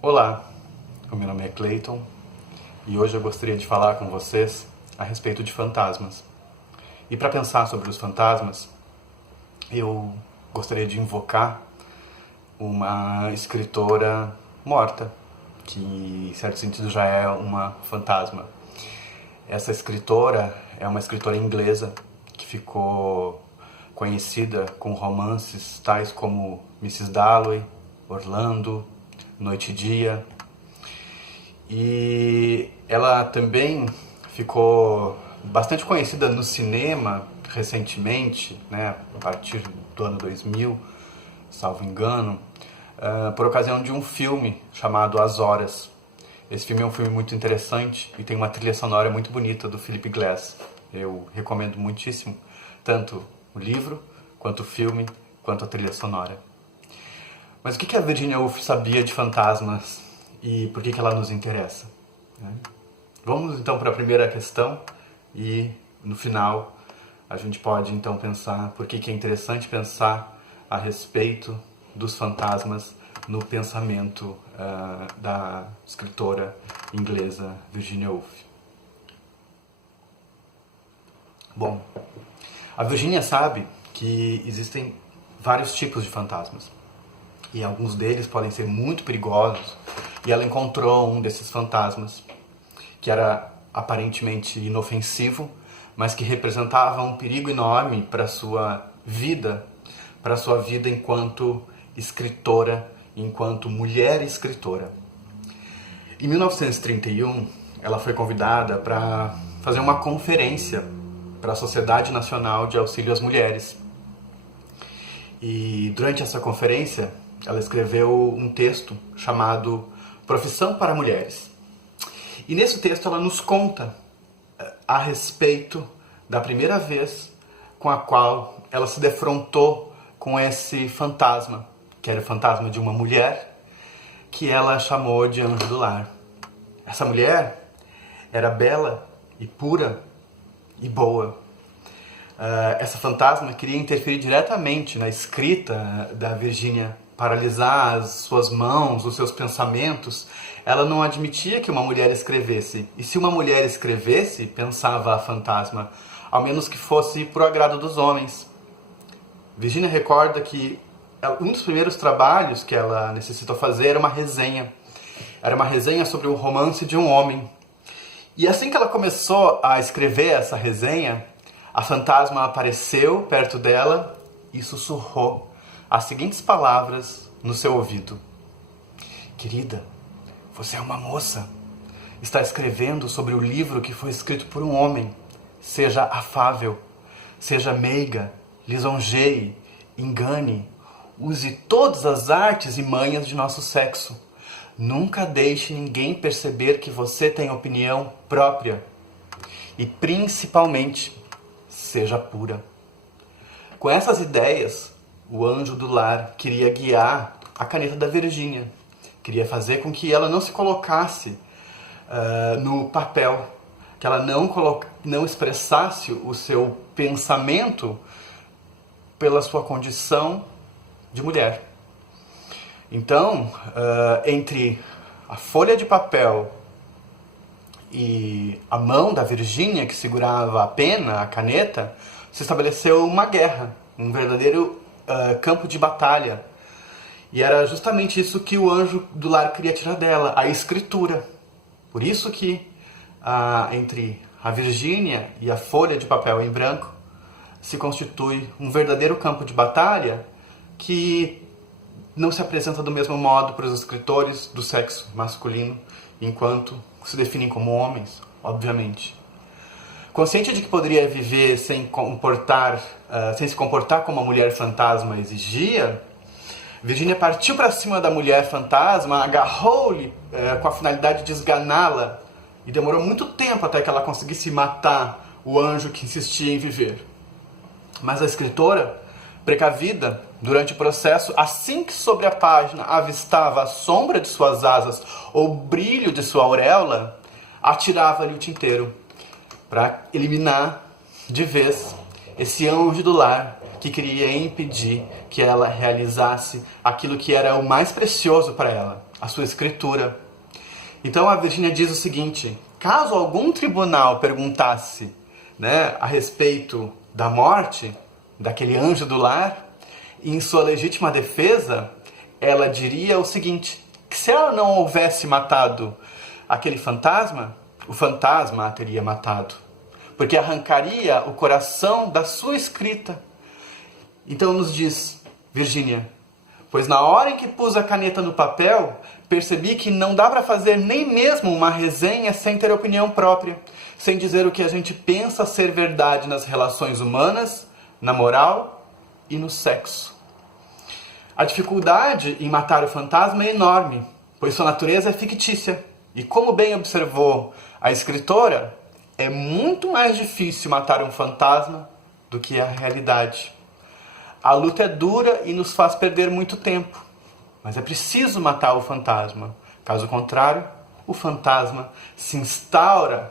Olá, o meu nome é Clayton e hoje eu gostaria de falar com vocês a respeito de fantasmas. E para pensar sobre os fantasmas, eu gostaria de invocar uma escritora morta, que em certo sentido já é uma fantasma. Essa escritora é uma escritora inglesa que ficou conhecida com romances tais como Mrs. Dalloway, Orlando, Noite e Dia. E ela também ficou bastante conhecida no cinema recentemente, né, a partir do ano 2000, salvo engano, por ocasião de um filme chamado As Horas. Esse filme é um filme muito interessante e tem uma trilha sonora muito bonita do Philip Glass. Eu recomendo muitíssimo, tanto o livro, quanto o filme, quanto a trilha sonora. Mas o que a Virginia Woolf sabia de fantasmas e por que ela nos interessa? Vamos então para a primeira questão e no final a gente pode então pensar por que é interessante pensar a respeito dos fantasmas no pensamento da escritora inglesa Virginia Woolf. Bom, a Virginia sabe que existem vários tipos de fantasmas e alguns deles podem ser muito perigosos, e ela encontrou um desses fantasmas que era aparentemente inofensivo, mas que representava um perigo enorme para a sua vida enquanto escritora, enquanto mulher escritora. Em 1931, ela foi convidada para fazer uma conferência para a Sociedade Nacional de Auxílio às Mulheres. E durante essa conferência, ela escreveu um texto chamado Profissão para Mulheres. E nesse texto ela nos conta a respeito da primeira vez com a qual ela se defrontou com esse fantasma, que era o fantasma de uma mulher, que ela chamou de anjo do lar. Essa mulher era bela e pura e boa. Essa fantasma queria interferir diretamente na escrita da Virginia, paralisar as suas mãos, os seus pensamentos. Ela não admitia que uma mulher escrevesse. E se uma mulher escrevesse, pensava a fantasma, ao menos que fosse por agrado dos homens. Virginia recorda que um dos primeiros trabalhos que ela necessitou fazer era uma resenha. Era uma resenha sobre o romance de um homem. E assim que ela começou a escrever essa resenha, a fantasma apareceu perto dela e sussurrou as seguintes palavras no seu ouvido: Querida, você é uma moça. Está escrevendo sobre o livro que foi escrito por um homem. Seja afável, seja meiga, lisonjeie, engane, use todas as artes e manhas de nosso sexo. Nunca deixe ninguém perceber que você tem opinião própria. E principalmente, seja pura. Com essas ideias, o anjo do lar queria guiar a caneta da Virginia. Queria fazer com que ela não se colocasse no papel, que ela não expressasse o seu pensamento pela sua condição de mulher. Então, entre a folha de papel e a mão da Virginia, que segurava a pena, a caneta, se estabeleceu uma guerra, um verdadeiro campo de batalha. E era justamente isso que o anjo do lar queria tirar dela, a escritura. Por isso que entre a Virginia e a folha de papel em branco se constitui um verdadeiro campo de batalha que não se apresenta do mesmo modo para os escritores do sexo masculino, enquanto se definem como homens, obviamente. Consciente de que poderia viver sem se comportar como a mulher fantasma exigia, Virginia partiu para cima da mulher fantasma, agarrou-lhe com a finalidade de esganá-la, e demorou muito tempo até que ela conseguisse matar o anjo que insistia em viver. Mas a escritora, precavida durante o processo, assim que sobre a página avistava a sombra de suas asas ou o brilho de sua auréola, atirava-lhe o tinteiro para eliminar de vez esse anjo do lar que queria impedir que ela realizasse aquilo que era o mais precioso para ela, a sua escritura. Então a Virgínia diz o seguinte: caso algum tribunal perguntasse, né, a respeito da morte daquele anjo do lar, em sua legítima defesa, ela diria o seguinte: que se ela não houvesse matado aquele fantasma, o fantasma a teria matado, porque arrancaria o coração da sua escrita. Então nos diz Virgínia: pois na hora em que pus a caneta no papel, percebi que não dá para fazer nem mesmo uma resenha sem ter opinião própria, sem dizer o que a gente pensa ser verdade nas relações humanas, na moral e no sexo. A dificuldade em matar o fantasma é enorme, pois sua natureza é fictícia. E como bem observou a escritora, é muito mais difícil matar um fantasma do que a realidade. A luta é dura e nos faz perder muito tempo, mas é preciso matar o fantasma. Caso contrário, o fantasma se instala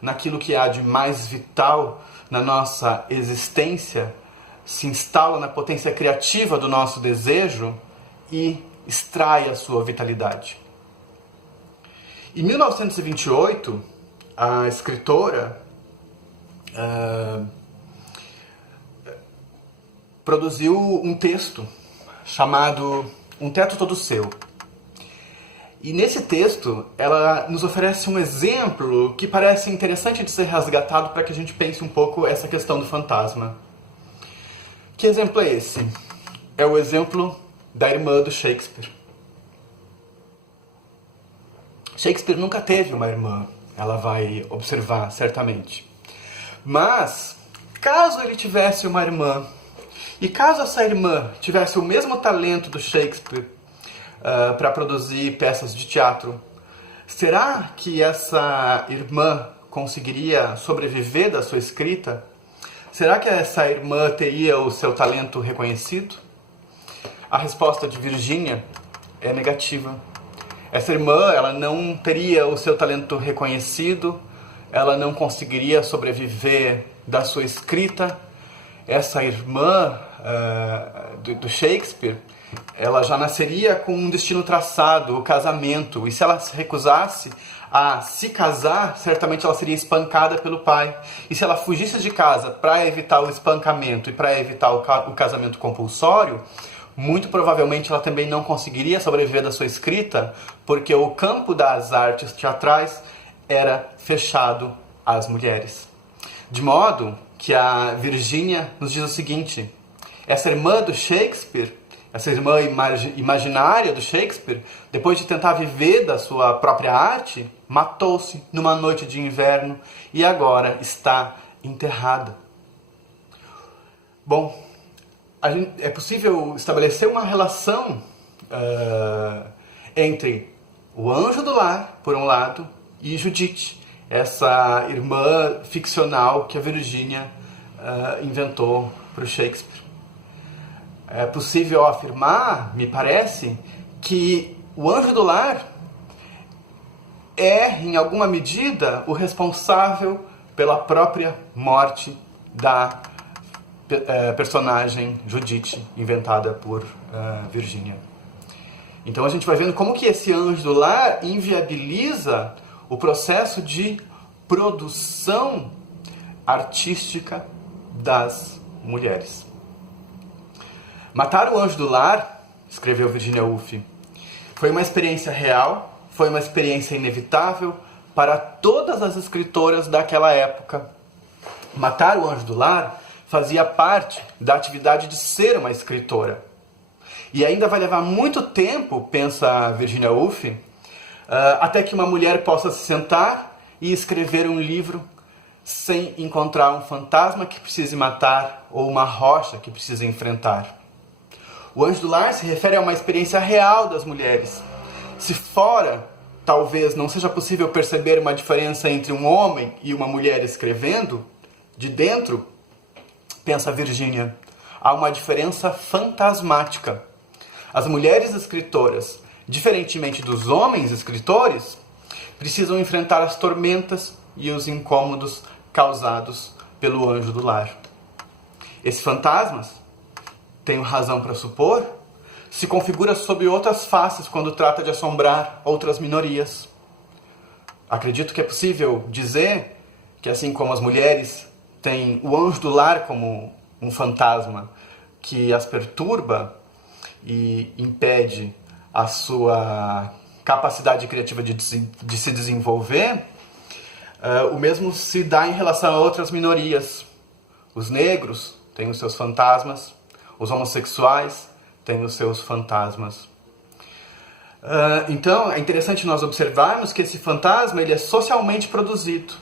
naquilo que há de mais vital na nossa existência, se instala na potência criativa do nosso desejo e extrai a sua vitalidade. Em 1928, a escritora produziu um texto chamado Um Teto Todo Seu. E nesse texto, ela nos oferece um exemplo que parece interessante de ser resgatado para que a gente pense um pouco essa questão do fantasma. Que exemplo é esse? É o exemplo da irmã do Shakespeare. Shakespeare nunca teve uma irmã, ela vai observar certamente. Mas, caso ele tivesse uma irmã, e caso essa irmã tivesse o mesmo talento do Shakespeare para produzir peças de teatro, será que essa irmã conseguiria sobreviver da sua escrita? Será que essa irmã teria o seu talento reconhecido? A resposta de Virgínia é negativa. Essa irmã, ela não teria o seu talento reconhecido, ela não conseguiria sobreviver da sua escrita. Essa irmã do Shakespeare, ela já nasceria com um destino traçado, o casamento. E se ela se recusasse a se casar, certamente ela seria espancada pelo pai. E se ela fugisse de casa para evitar o espancamento e para evitar o casamento compulsório, muito provavelmente ela também não conseguiria sobreviver da sua escrita, porque o campo das artes teatrais era fechado às mulheres. De modo que a Virgínia nos diz o seguinte: essa irmã do Shakespeare, essa irmã imaginária do Shakespeare, depois de tentar viver da sua própria arte, matou-se numa noite de inverno e agora está enterrada. Bom, é possível estabelecer uma relação entre o anjo do lar, por um lado, e Judite, essa irmã ficcional que a Virgínia inventou para o Shakespeare. É possível afirmar, me parece, que o anjo do lar é, em alguma medida, o responsável pela própria morte da personagem Judite, inventada por Virgínia. Então a gente vai vendo como que esse anjo do lar inviabiliza o processo de produção artística das mulheres. Matar o anjo do lar, escreveu Virginia Woolf, foi uma experiência real, foi uma experiência inevitável para todas as escritoras daquela época. Matar o anjo do lar fazia parte da atividade de ser uma escritora. E ainda vai levar muito tempo, pensa Virginia Woolf, até que uma mulher possa se sentar e escrever um livro sem encontrar um fantasma que precise matar ou uma rocha que precise enfrentar. O anjo do lar se refere a uma experiência real das mulheres. Se fora, talvez não seja possível perceber uma diferença entre um homem e uma mulher escrevendo, de dentro, pensa Virgínia, há uma diferença fantasmática. As mulheres escritoras, diferentemente dos homens escritores, precisam enfrentar as tormentas e os incômodos causados pelo anjo do lar. Esses fantasmas, tenho razão para supor, se configura sob outras faces quando trata de assombrar outras minorias. Acredito que é possível dizer que, assim como as mulheres têm o anjo do lar como um fantasma que as perturba e impede a sua capacidade criativa de se desenvolver, o mesmo se dá em relação a outras minorias. Os negros têm os seus fantasmas, os homossexuais têm os seus fantasmas. Então, é interessante nós observarmos que esse fantasma ele é socialmente produzido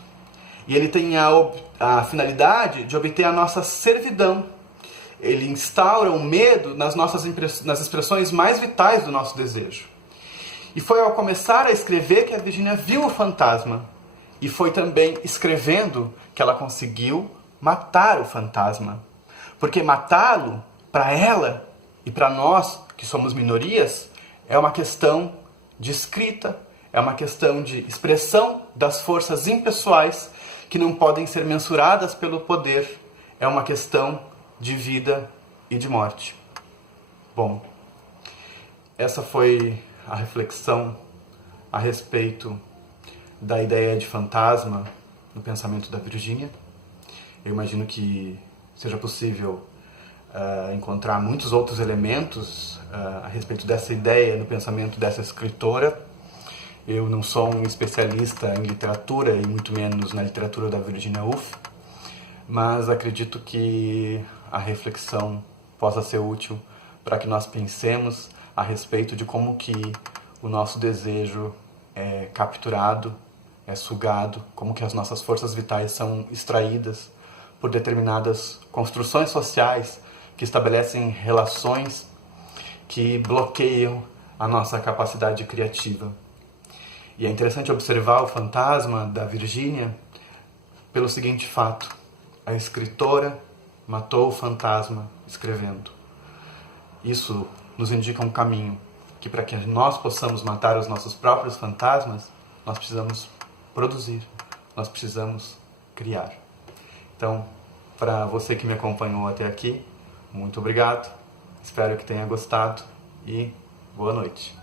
e ele tem a finalidade de obter a nossa servidão. Ele instaura um medo nas expressões mais vitais do nosso desejo. E foi ao começar a escrever que a Virginia viu o fantasma. E foi também escrevendo que ela conseguiu matar o fantasma. Porque matá-lo, para ela e para nós, que somos minorias, é uma questão de escrita, é uma questão de expressão das forças impessoais que não podem ser mensuradas pelo poder. É uma questão de vida e de morte. Bom, essa foi a reflexão a respeito da ideia de fantasma no pensamento da Virginia. Eu imagino que seja possível encontrar muitos outros elementos a respeito dessa ideia no pensamento dessa escritora. Eu não sou um especialista em literatura e muito menos na literatura da Virginia Woolf, mas acredito que a reflexão possa ser útil para que nós pensemos a respeito de como que o nosso desejo é capturado, é sugado, como que as nossas forças vitais são extraídas por determinadas construções sociais que estabelecem relações que bloqueiam a nossa capacidade criativa. E é interessante observar o fantasma da Virginia pelo seguinte fato: a escritora matou o fantasma escrevendo. Isso nos indica um caminho, que para que nós possamos matar os nossos próprios fantasmas, nós precisamos produzir, nós precisamos criar. Então, para você que me acompanhou até aqui, muito obrigado, espero que tenha gostado e boa noite.